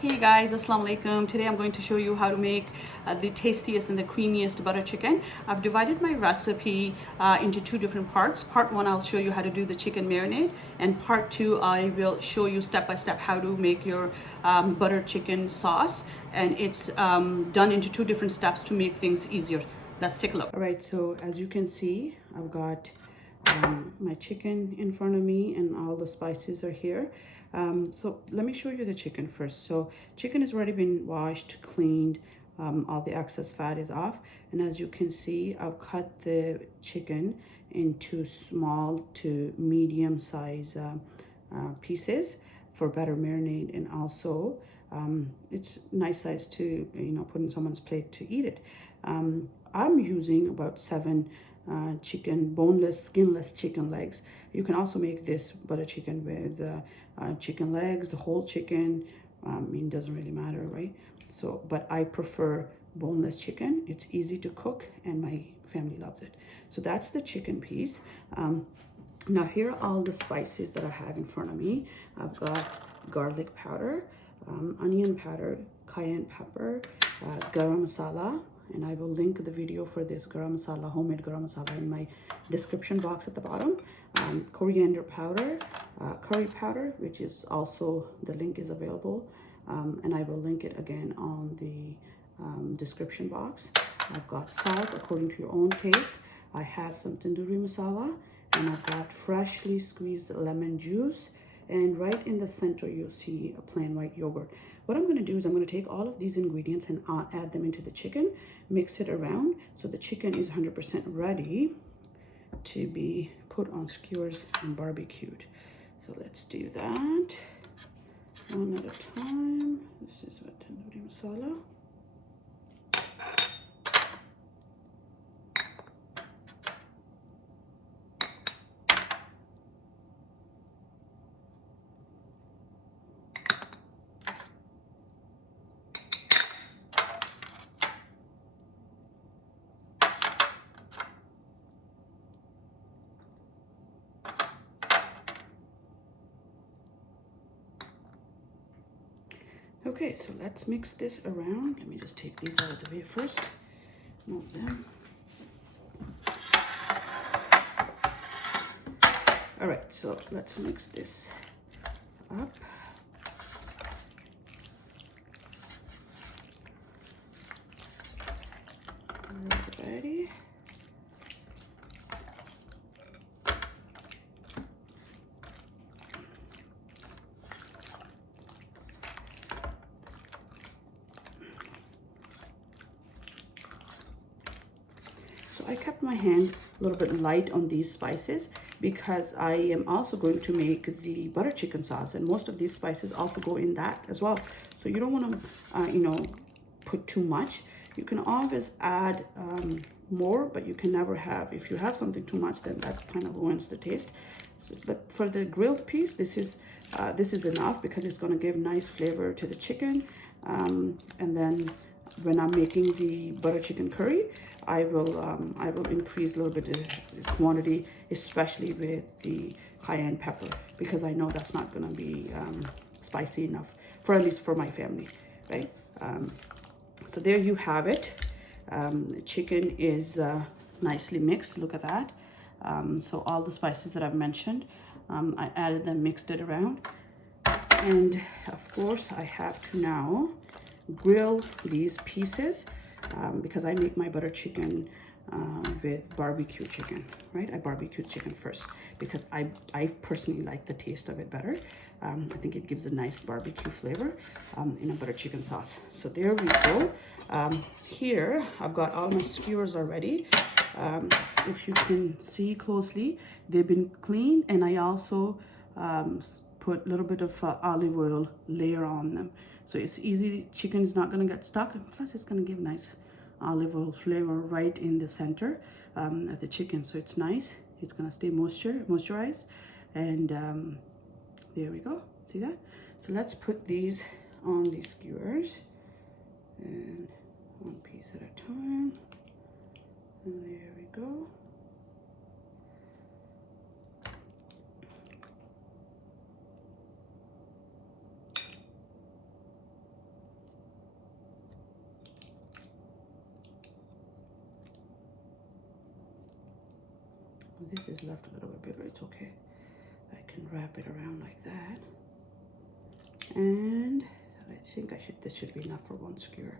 Hey guys, Assalamu alaikum. Today I'm going to show you how to make the tastiest and the creamiest butter chicken. I've divided my recipe into two different parts. Part one, I'll show you how to do the chicken marinade, and part two, I will show you step by step how to make your butter chicken sauce. And it's done into two different steps to make things easier. Let's take a look. All right, so as you can see, I've got my chicken in front of me and all the spices are here. So let me show you the chicken first. So chicken has already been washed, cleaned, all the excess fat is off, and as you can see, I've cut the chicken into small to medium size pieces for better marinade, and also it's nice size to put in someone's plate to eat it. I'm using about 7 chicken, boneless, skinless chicken legs. You can also make this butter chicken with chicken legs, the whole chicken. It doesn't really matter, right? So, but I prefer boneless chicken. It's easy to cook and my family loves it. So that's the chicken piece. Now here are all the spices that I have in front of me. I've got garlic powder, onion powder, cayenne pepper, garam masala, and I will link the video for this garam masala, homemade garam masala, in my description box at the bottom. Coriander powder, curry powder, which is also, the link is available, and I will link it again on the description box. I've got salt according to your own taste. I have some Tandoori Masala, and I've got freshly squeezed lemon juice, and right in the center you'll see a plain white yogurt. What I'm going to do is I'm going to take all of these ingredients and add them into the chicken, mix it around so the chicken is 100% ready to be put on skewers and barbecued. So let's do that one at a time. This is what Tandoori Masala. Okay, so let's mix this around. Let me just take these out of the way first. Move them. All right, so let's mix this up. Alrighty. So I kept my hand a little bit light on these spices because I am also going to make the butter chicken sauce, and most of these spices also go in that as well. So you don't want to, put too much. You can always add more, but you can never have, if you have something too much, then that kind of ruins the taste. So, but for the grilled piece, this is enough because it's going to give nice flavor to the chicken. And then when I'm making the butter chicken curry, I will increase a little bit the quantity, especially with the cayenne pepper, because I know that's not going to be spicy enough for, at least for my family, right? So there you have it. The chicken is nicely mixed. Look at that. So all the spices that I've mentioned, I added them, mixed it around, and of course I have to now grill these pieces because I make my butter chicken with barbecue chicken, right? I barbecue chicken first because I personally like the taste of it better. I think it gives a nice barbecue flavor in a butter chicken sauce. So there we go. Here I've got all my skewers already. If you can see closely, they've been cleaned, and I also put a little bit of olive oil layer on them. So it's easy, chicken is not gonna get stuck, and plus it's gonna give nice olive oil flavor right in the center of the chicken. So it's nice, it's gonna stay moisturized, and there we go, see that? So let's put these on these skewers, and one piece at a time, and there we go. this is left a little bit bigger. It's okay. I can wrap it around like that. And I think this should be enough for one skewer.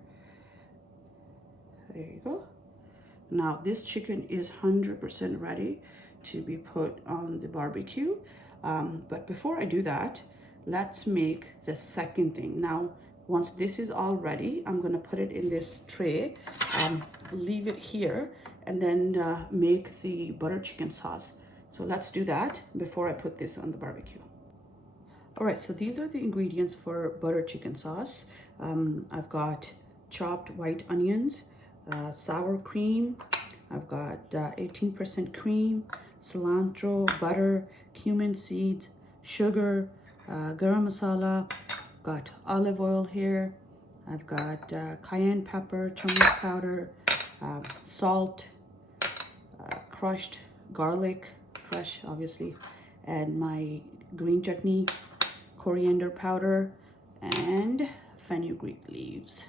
There you go. Now this chicken is 100% ready to be put on the barbecue. But before I do that, let's make the second thing. Now, once this is all ready, I'm gonna put it in this tray, leave it here, and then make the butter chicken sauce. So let's do that before I put this on the barbecue. All right, so these are the ingredients for butter chicken sauce. I've got chopped white onions, sour cream, I've got 18% cream, cilantro, butter, cumin seeds, sugar, garam masala, got olive oil here, I've got cayenne pepper, turmeric powder, salt, crushed garlic, fresh obviously, and my green chutney, coriander powder, and fenugreek leaves.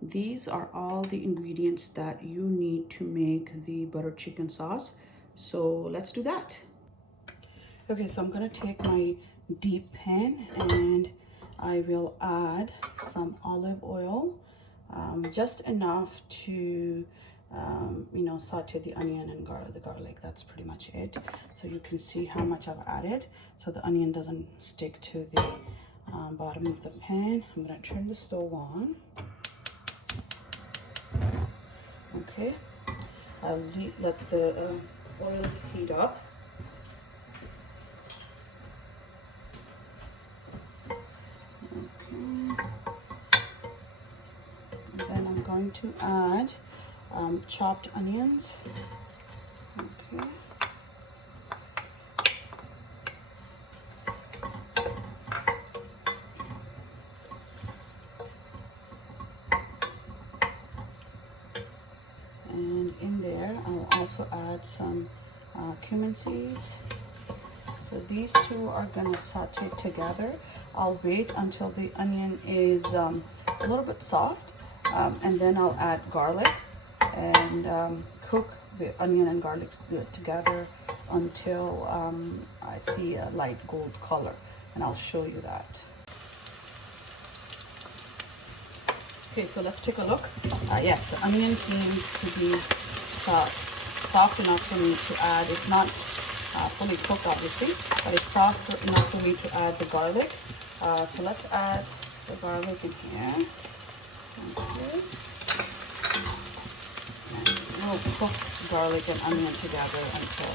These are all the ingredients that you need to make the butter chicken sauce. So let's do that. Okay, so I'm gonna take my deep pan and I will add some olive oil, just enough to saute the onion and the garlic. That's pretty much it. So you can see how much I've added, so the onion doesn't stick to the bottom of the pan. I'm gonna turn the stove on. Okay, I'll let the oil heat up. Okay, and then I'm going to add chopped onions. Okay. And in there, I'll also add some cumin seeds. So these two are gonna saute together. I'll wait until the onion is a little bit soft, and then I'll add garlic and cook the onion and garlic together until I see a light gold color, and I'll show you that. Okay, so let's take a look. Yes, the onion seems to be soft enough for me to add. It's not fully cooked, obviously, but it's soft enough for me to add the garlic. So let's add the garlic in here. Okay. And we'll cook garlic and onion together until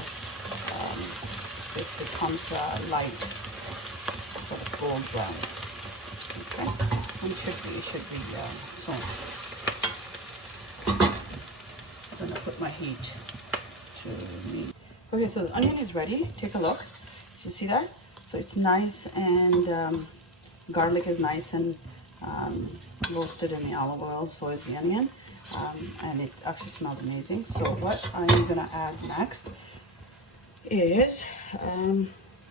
this becomes light, sort of gold brown. Okay, and should be soon. I'm gonna put my heat to medium. Okay, so the onion is ready. Take a look. You see that? So it's nice, and garlic is nice and roasted in the olive oil. So is the onion, and it actually smells amazing. So what I'm gonna add next is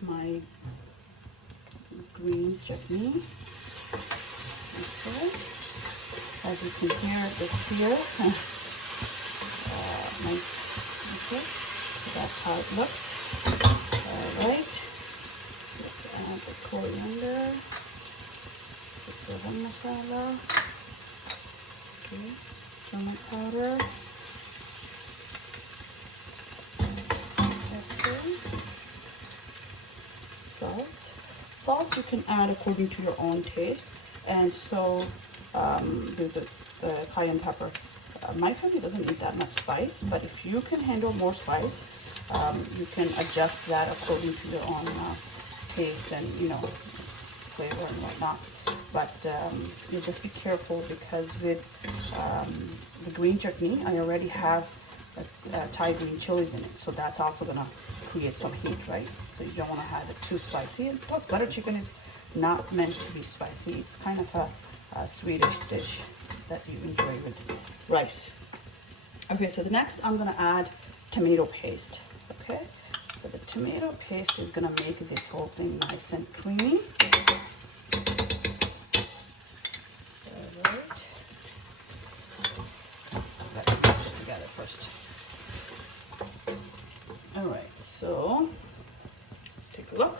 my green chutney. Okay, as you can hear, it's here. Nice. Okay, so that's how it looks. All right, let's add the coriander, the Garam Masala, okay, Turmeric Powder, pepper, salt. Salt you can add according to your own taste, and so the cayenne pepper. My family doesn't eat that much spice, but if you can handle more spice, you can adjust that according to your own taste and flavor and whatnot. But you just be careful, because with the green chutney, I already have Thai green chilies in it, so that's also gonna create some heat, right? So you don't want to have it too spicy. And plus, butter chicken is not meant to be spicy. It's kind of a Swedish dish that you enjoy with rice. Okay, so the next I'm gonna add tomato paste. Okay, so the tomato paste is gonna make this whole thing nice and creamy. All right, let's mix it together first. All right, look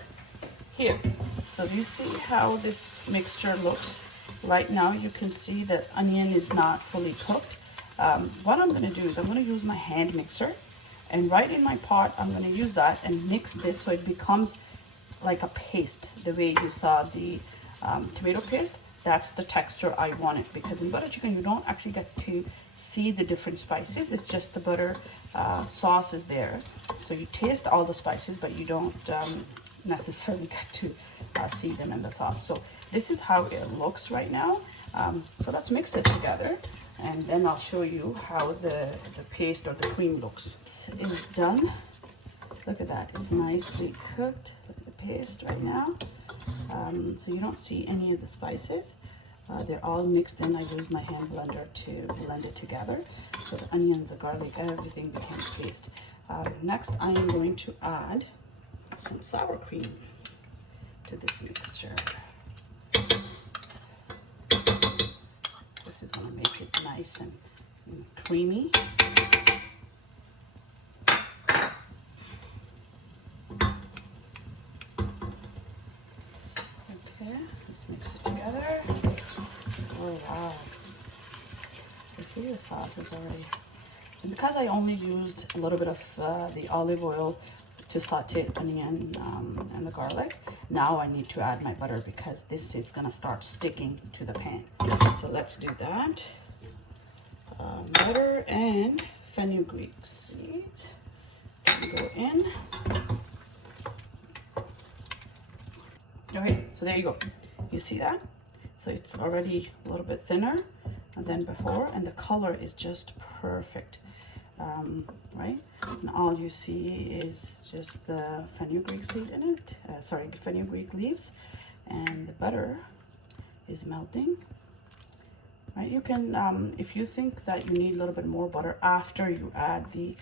here. So you see how this mixture looks right now? You can see that onion is not fully cooked. What I'm going to do is I'm going to use my hand mixer, and right in my pot I'm going to use that and mix this so it becomes like a paste, the way you saw the tomato paste. That's the texture I want it, because in butter chicken you don't actually get to see the different spices. It's just the butter sauce is there, so you taste all the spices, but you don't necessarily get to see them in the sauce. So this is how it looks right now. So let's mix it together, and then I'll show you how the paste or the cream looks. It is done. Look at that, it's nicely cooked. Look at the paste right now. So you don't see any of the spices. They're all mixed in. I use my hand blender to blend it together. So the onions, the garlic, everything became paste. Next, I am going to add some sour cream to this mixture. This is going to make it nice and creamy. Okay, let's mix it together. Oh wow! You see the sauce is already. And because I only used a little bit of the olive oil to saute onion and the garlic, now I need to add my butter because this is gonna start sticking to the pan. So let's do that. Butter and fenugreek seeds can go in. Okay, so there you go. You see that? So it's already a little bit thinner than before, and the color is just perfect, right? And all you see is just the fenugreek seed in it, fenugreek leaves, and the butter is melting, right? You can, if you think that you need a little bit more butter after you add the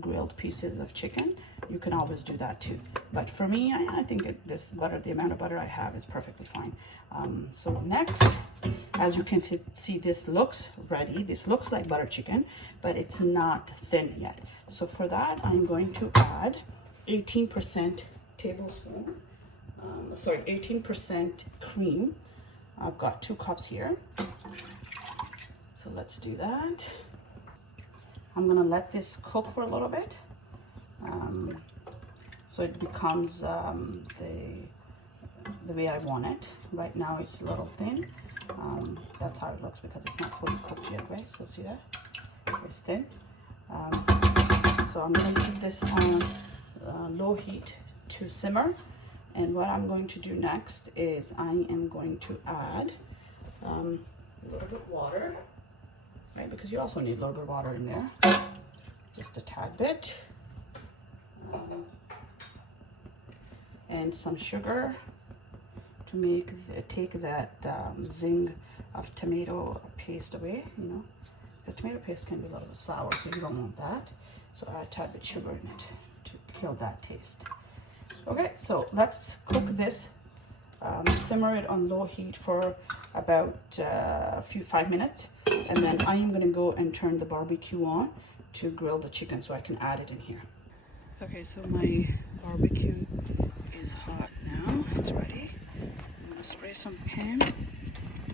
grilled pieces of chicken, you can always do that too. But for me, I think this butter, the amount of butter I have is perfectly fine. So next, as you can see, this looks ready. This looks like butter chicken, but it's not thin yet. So for that, I'm going to add 18% 18% cream. I've got 2 cups here. So let's do that. I'm gonna let this cook for a little bit, so it becomes the way I want it. Right now it's a little thin. That's how it looks because it's not fully cooked yet, right? So see that? It's thin. So I'm gonna leave this on low heat to simmer. And what I'm going to do next is I am going to add a little bit of water. Right, because you also need a little bit of water in there, just a tad bit, and some sugar to take that zing of tomato paste away, you know, because tomato paste can be a little bit sour, so you don't want that. So add a tad bit of sugar in it to kill that taste. Okay, so let's cook this. Simmer it on low heat for about 5 minutes, and then I am going to go and turn the barbecue on to grill the chicken so I can add it in here. Okay, so my barbecue is hot now. It's ready. I'm going to spray some pan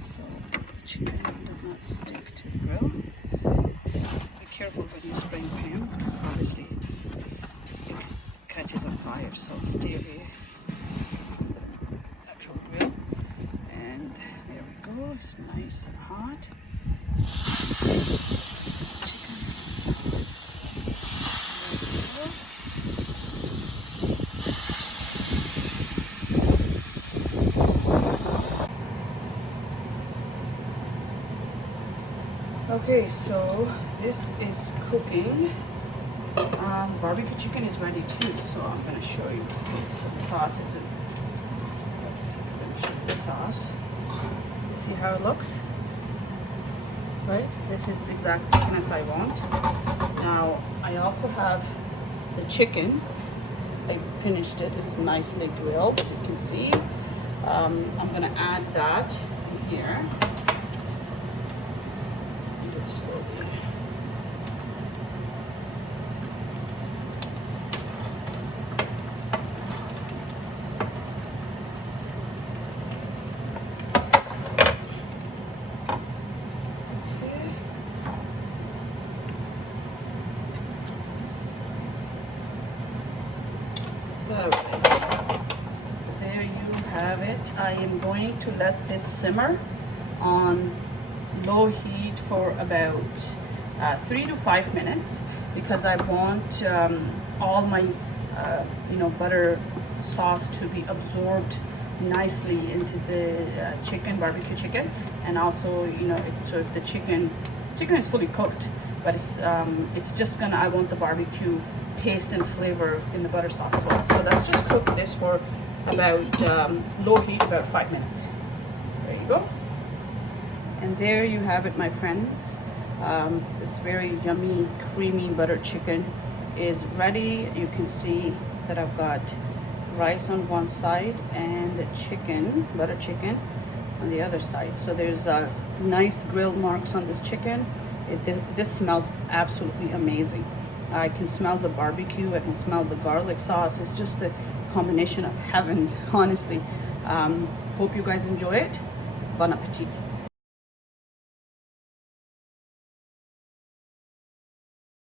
so the chicken does not stick to the grill. Be careful when you spray pan, obviously it catches on fire, so stay away. It's nice and hot. Okay, so this is cooking. Barbecue chicken is ready too, so I'm going to show you some sauces. I'm going to show you the sauce. See how it looks, right? This is the exact thickness I want. Now I also have the chicken. I finished it. It's nicely grilled, as you can see. I'm going to add that in here. Do it slowly. am going to let this simmer on low heat for about 3 to 5 minutes, because I want all my butter sauce to be absorbed nicely into the barbecue chicken, and also so if the chicken is fully cooked, but it's just gonna, I want the barbecue taste and flavor in the butter sauce as well. So let's just cook this for about low heat, about 5 minutes. There you go. And there you have it, my friend. This very yummy, creamy butter chicken is ready. You can see that I've got rice on one side and the chicken, butter chicken, on the other side. So there's nice grilled marks on this chicken. This smells absolutely amazing. I can smell the barbecue, I can smell the garlic sauce. It's just the combination of heaven, honestly. Hope you guys enjoy it. Bon appetit.